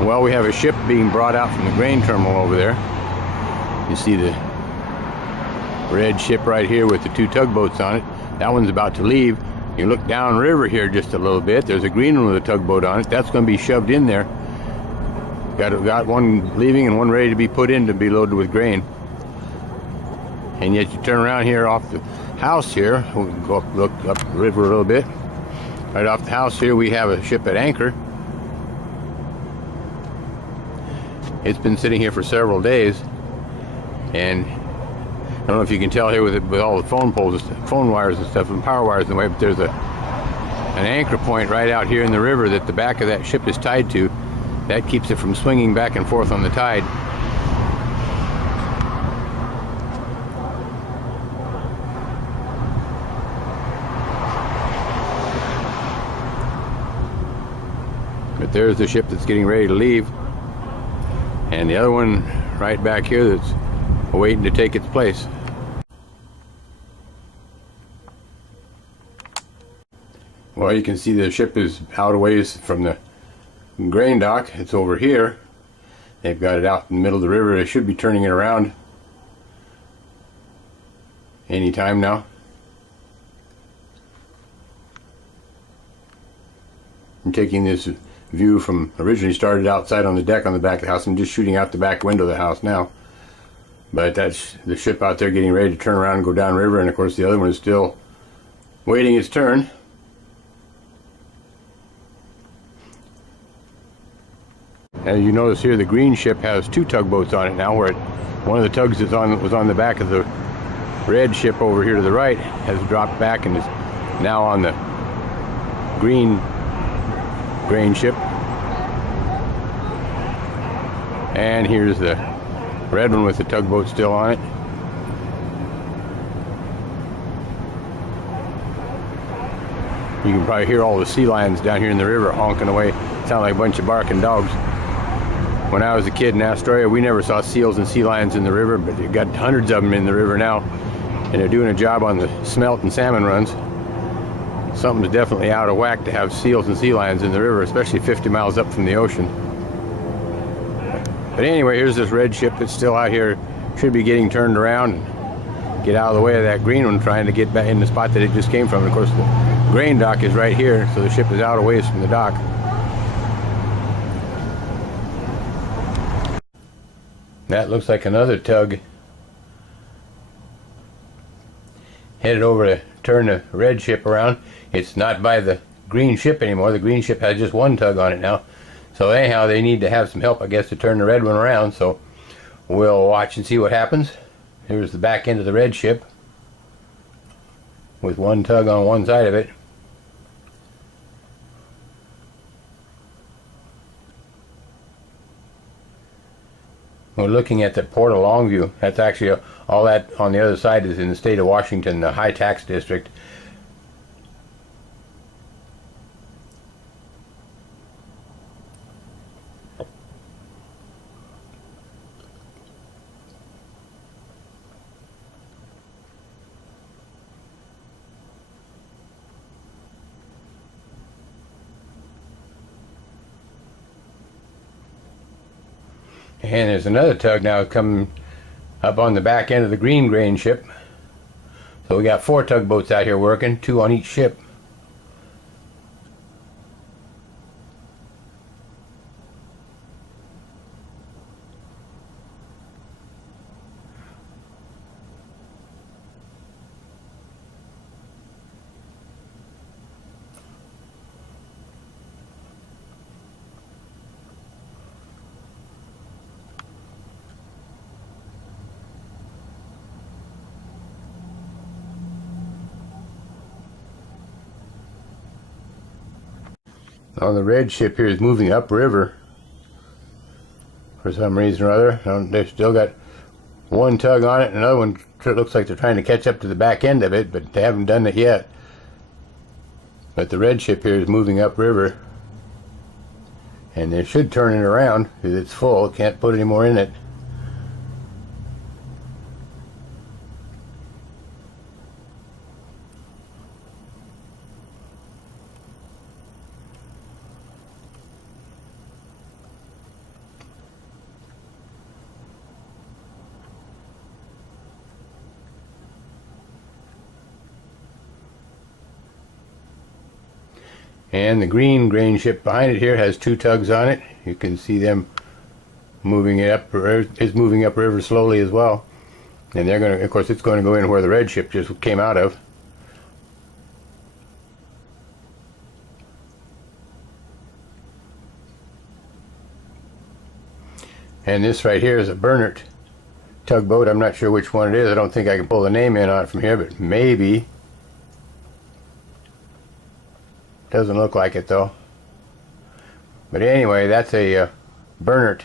Well, we have a ship being brought out from the grain terminal over there. You see the red ship right here with the two tugboats on it. That one's about to leave. You look downriver here just a little bit. There's a green one with a tugboat on it. That's going to be shoved in there. Got one leaving and one ready to be put in to be loaded with grain. And yet you turn around here off the house here. We'll go up, look up the river a little bit. Right off the house here we have a ship at anchor. It's been sitting here for several days, and I don't know if you can tell here with all the phone poles, phone wires and stuff, and power wires in the way, but there's an anchor point right out here in the river that the back of that ship is tied to. That keeps it from swinging back and forth on the tide. But there's the ship that's getting ready to leave. And the other one right back here that's waiting to take its place. Well, you can see the ship is out a ways from the grain dock. It's over here. They've got it out in the middle of the river. They should be turning it around any time now. I'm taking this view from, originally started outside on the deck on the back of the house. I'm just shooting out the back window of the house now. But that's the ship out there getting ready to turn around and go down river, and of course the other one is still waiting its turn. As you notice here, the green ship has two tugboats on it now, where one of the tugs was on the back of the red ship over here to the right, has dropped back and is now on the grain ship. And here's the red one with the tugboat still on it. You can probably hear all the sea lions down here in the river honking away. Sound like a bunch of barking dogs. When I was a kid in Astoria, we never saw seals and sea lions in the river, but you've got hundreds of them in the river now, and they're doing a job on the smelt and salmon runs. Something's definitely out of whack to have seals and sea lions in the river, especially 50 miles up from the ocean. But anyway, here's this red ship that's still out here. Should be getting turned around and get out of the way of that green one, trying to get back in the spot that it just came from. And of course, the grain dock is right here, so the ship is out a ways from the dock. That looks like another tug headed over to turn the red ship around. It's not by the green ship anymore. The green ship has just one tug on it now. So anyhow, they need to have some help, I guess, to turn the red one around. So we'll watch and see what happens. Here's the back end of the red ship with one tug on one side of it. We're looking at the port of Longview. That's actually all that on the other side is in the state of Washington, the high tax district. And there's another tug now coming up on the back end of the green grain ship. So we got 4 tugboats out here working, 2 on each ship. On the red ship here is moving upriver for some reason or other. They've still got one tug on it, and another one looks like they're trying to catch up to the back end of it, but they haven't done it yet. But the red ship here is moving upriver, and they should turn it around because it's full. Can't put any more in it. And the green grain ship behind it here has 2 tugs on it. You can see them moving it up. It's moving upriver slowly as well. And they're going to, of course, it's going to go in where the red ship just came out of. And this right here is a Bernert tugboat. I'm not sure which one it is. I don't think I can pull the name in on it from here, but maybe. Doesn't look like it though. But anyway, that's a Bernert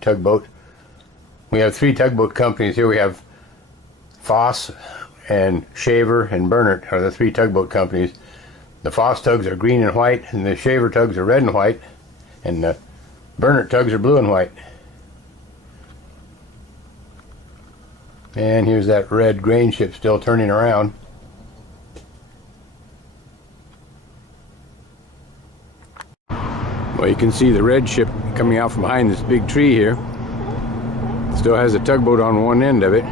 tugboat. We have 3 tugboat companies here. We have Foss and Shaver and Bernert are the 3 tugboat companies. The Foss tugs are green and white, and the Shaver tugs are red and white, and the Bernert tugs are blue and white. And here's that red grain ship still turning around. Well, you can see the red ship coming out from behind this big tree here. Still has a tugboat on one end of it.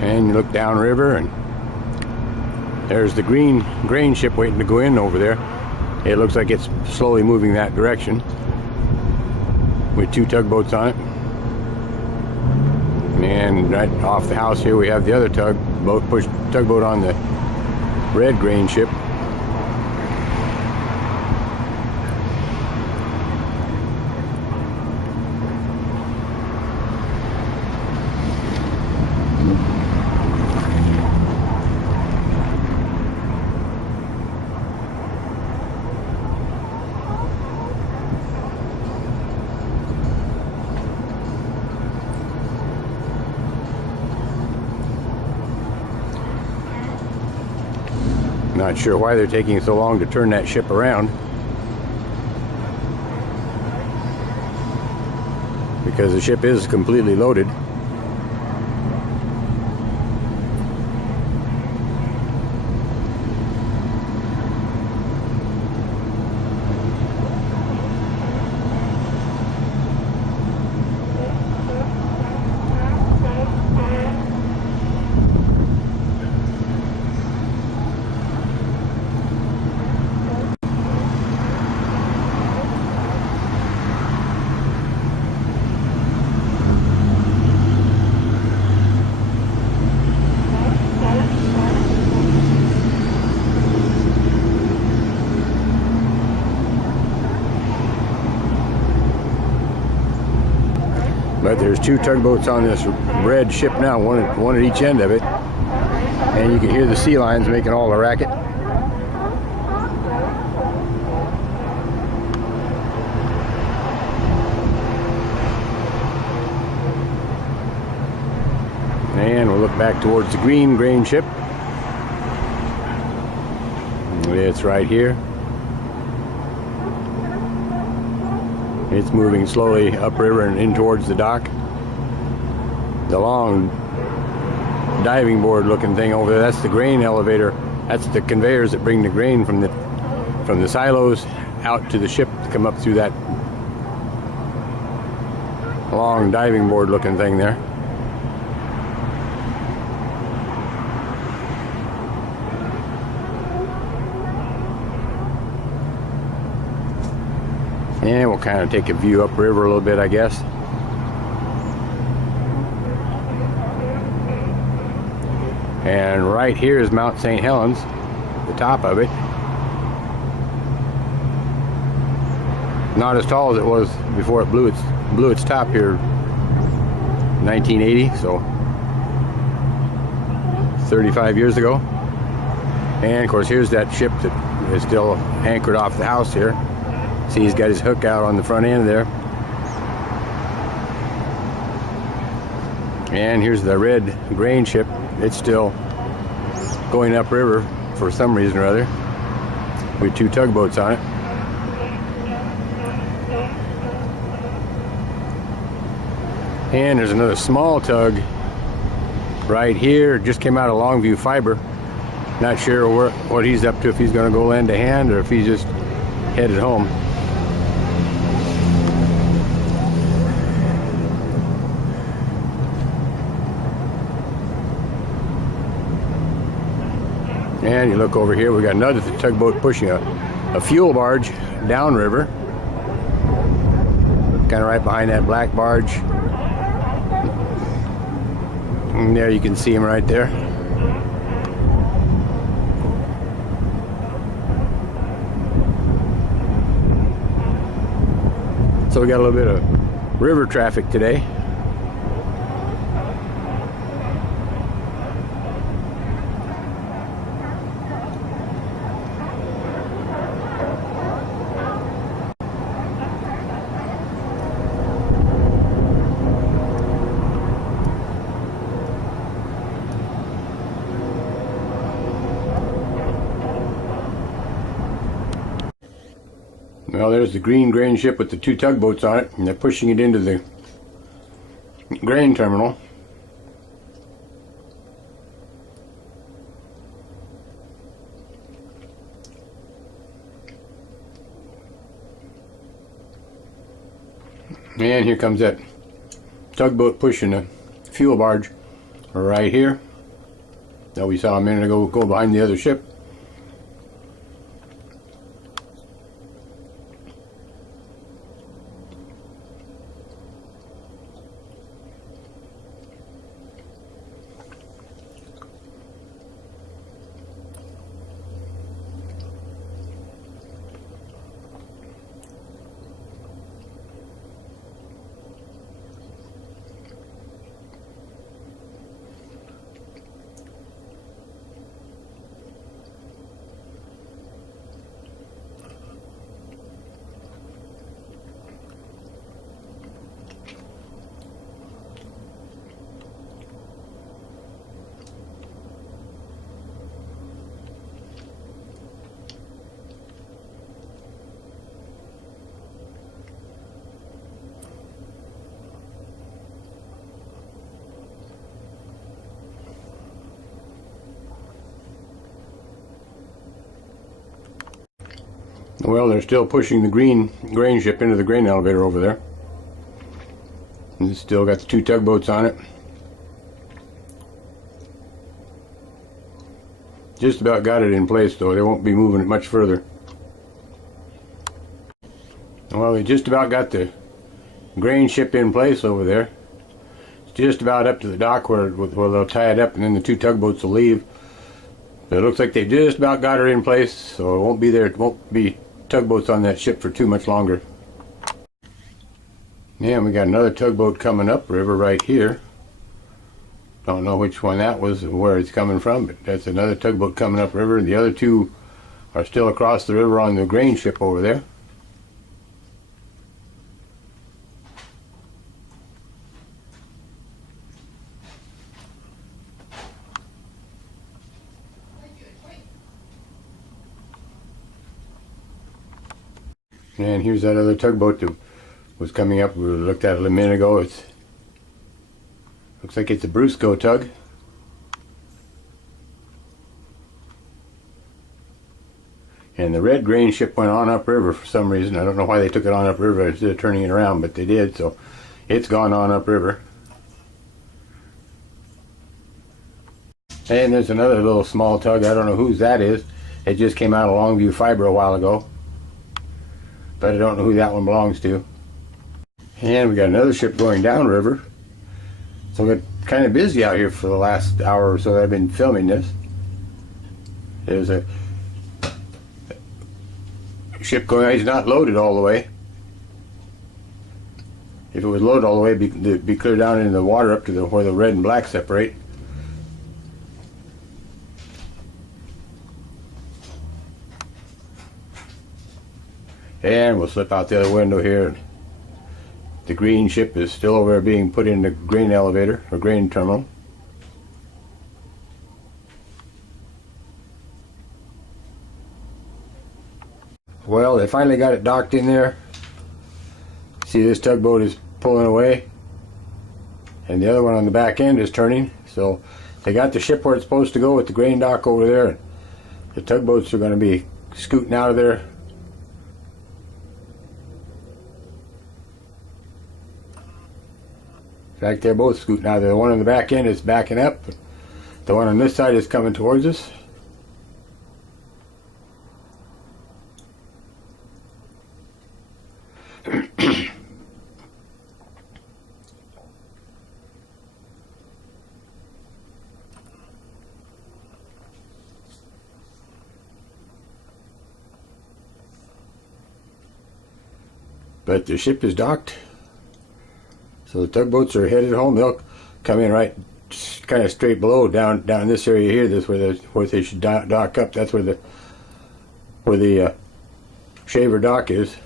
And you look downriver, and there's the green grain ship waiting to go in over there. It looks like it's slowly moving that direction with 2 tugboats on it. And right off the house here we have the other tugboat on the red grain ship. Not sure why they're taking so long to turn that ship around, because the ship is completely loaded. But there's 2 tugboats on this red ship now, one at each end of it. And you can hear the sea lions making all the racket. And we'll look back towards the green grain ship. It's right here. It's moving slowly upriver and in towards the dock. The long diving board looking thing over there, that's the grain elevator. That's the conveyors that bring the grain from the silos out to the ship to come up through that long diving board looking thing there. And we'll kind of take a view upriver a little bit, I guess. And right here is Mount St. Helens, the top of it. Not as tall as it was before it blew its top here in 1980, so 35 years ago. And of course here's that ship that is still anchored off the house here. See, he's got his hook out on the front end there. And here's the red grain ship. It's still going upriver for some reason or other, with 2 tugboats on it. And there's another small tug right here. Just came out of Longview Fiber. Not sure what he's up to, if he's going to go lend a hand or if he's just headed home. And you look over here, we got another tugboat pushing a fuel barge downriver. Kind of right behind that black barge. And there you can see him right there. So we got a little bit of river traffic today. Well, there's the green grain ship with the two tugboats on it, and they're pushing it into the grain terminal. And here comes that tugboat pushing a fuel barge right here that we saw a minute ago go behind the other ship. Well, they're still pushing the grain ship into the grain elevator over there. And it's still got the two tugboats on it. Just about got it in place, though. They won't be moving it much further. Well, they just about got the grain ship in place over there. It's just about up to the dock where they'll tie it up, and then the two tugboats will leave. But it looks like they just about got her in place, so it won't be there. It won't be tugboats on that ship for too much longer. Yeah, and we got another tugboat coming upriver right here. Don't know which one that was and where it's coming from, but that's another tugboat coming upriver. The other two are still across the river on the grain ship over there. And here's that other tugboat that was coming up. We looked at it a minute ago. It looks like it's a Brusco tug. And the red grain ship went on upriver for some reason. I don't know why they took it on upriver instead of turning it around, but they did, so it's gone on upriver. And there's another little small tug. I don't know whose that is. It just came out of Longview Fiber a while ago, but I don't know who that one belongs to. And we got another ship going downriver. So we're kind of busy out here for the last hour or so that I've been filming this. There's a ship going, he's not loaded all the way. If it was loaded all the way, it'd be clear down in the water up to where the red and black separate. And we'll slip out the other window here. The green ship is still over there being put in the grain elevator, or grain terminal. Well, they finally got it docked in there. See, this tugboat is pulling away, and the other one on the back end is turning. So they got the ship where it's supposed to go with the grain dock over there. The tugboats are going to be scooting out of there. In fact, they're both scooting out of there. The one on the back end is backing up. The one on this side is coming towards us. But the ship is docked, so the tugboats are headed home. They'll come in right kind of straight below, down this area here. This is where they should dock up. That's where the shaver dock is.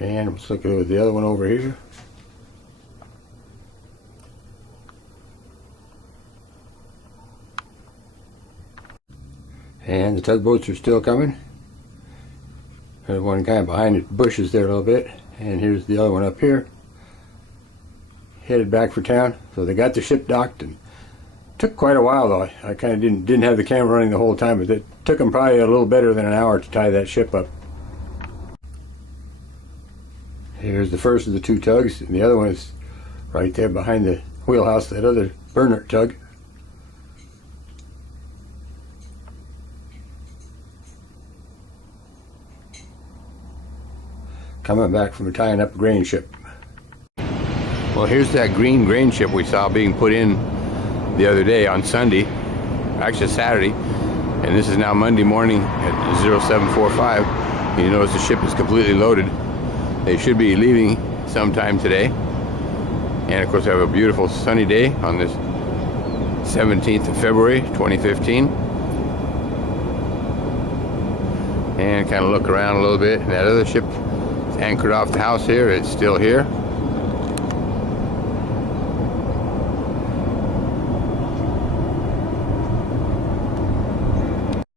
And let's look at the other one over here. And the tugboats are still coming. There's one kind of behind the bushes there a little bit. And here's the other one up here. Headed back for town. So they got the ship docked, and took quite a while though. I kind of didn't have the camera running the whole time, but it took them probably a little better than an hour to tie that ship up. Here's the first of the two tugs, and the other one is right there behind the wheelhouse, that other burner tug. Coming back from tying up a grain ship. Well, here's that green grain ship we saw being put in the other day on Sunday, actually Saturday, and this is now Monday morning at 0745. You notice the ship is completely loaded. They should be leaving sometime today. And of course we have a beautiful sunny day on this 17th of February 2015. And kind of look around a little bit. And that other ship anchored off the house here, it's still here.